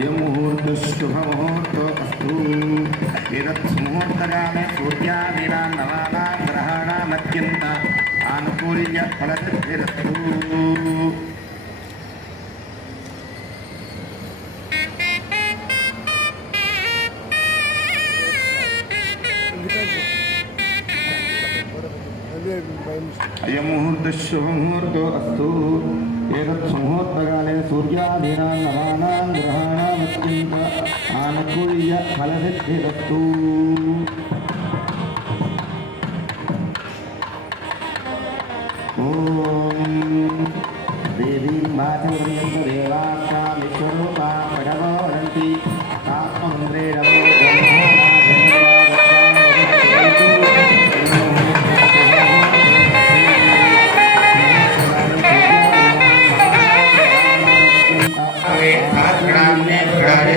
शुभमुहूर्तोऽस्तु एतत्मुहूर्तकाले सूर्यादीनां नवानां ग्रहाणामत्यन्त आनुकूल्यफलसिद्धिरस्तु। अयमुहूर्तशुभमुहूर्तोऽस्तु एतत्समुहूर्तकाले सूर्यादीनां नवानां ग्रहाणामत्यन्त आनुकूल्यफलसिद्धिरस्तु। ॐ देवीं वाचमर्यन्त देवास्तां विश्वरूपा पडवोरन्ति तात्मन्द्रेण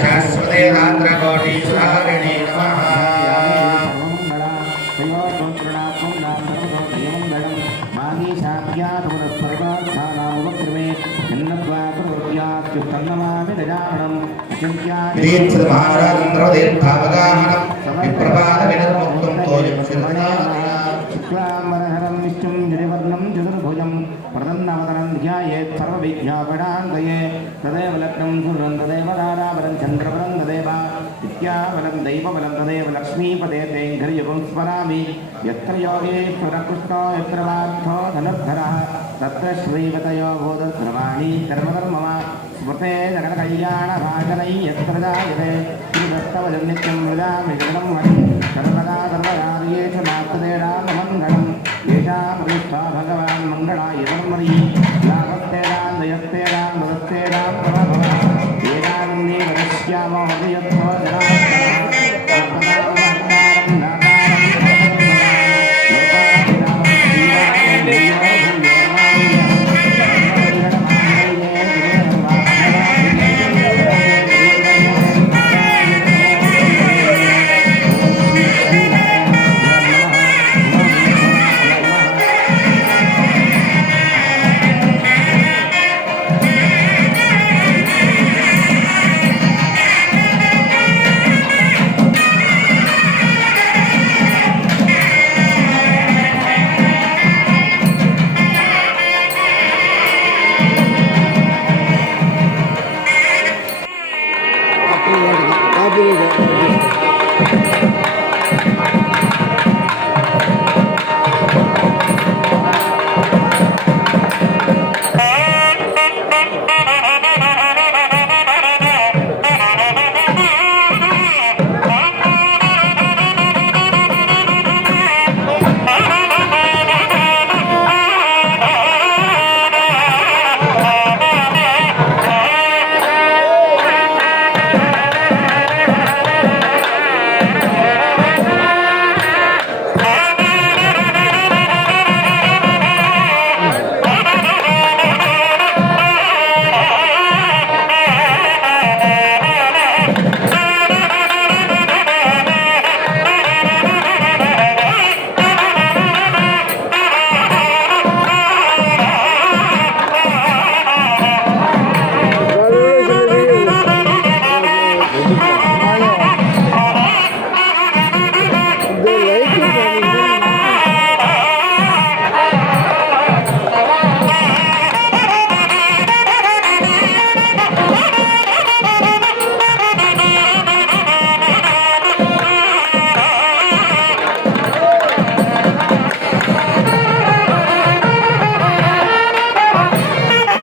शाश्वतेन्द्रकोटीश्वरिणे नमः। शुक्लाम्बरधरं विष्णुं जरिवर्णं चतुर्भुजं प्रसन्नवदनं ध्यायेत् सर्वविघ्नोपशान्तये तदेव लग्नं सुरं तदेव दाराबलं चन्द्रबलं तदेव विद्याबलं दैवबलं तदेव लक्ष्मीपदे तेङ्घर्युगं स्मरामि। यत्र योगेश्वरः कृष्णो यत्र पार्थो धनुर्धरः तत्र श्रीपतयो बोधसर्वाणि कर्मकर्ममा स्मृते जगन्कल्याणभाजनै यत्र जायते श्रीदत्तवजं नित्यं मृजामि जगदं हरिं सर्वदा सर्वकार्येषु नास्तेनामङ्गलं येषां प्रतिष्ठा भगवान् मङ्गलाय कर्मणि यावत्तेनां दयत्तेनां वदत्तेनां प्रभवः येनानन्दे वदस्यामो हृदयत्व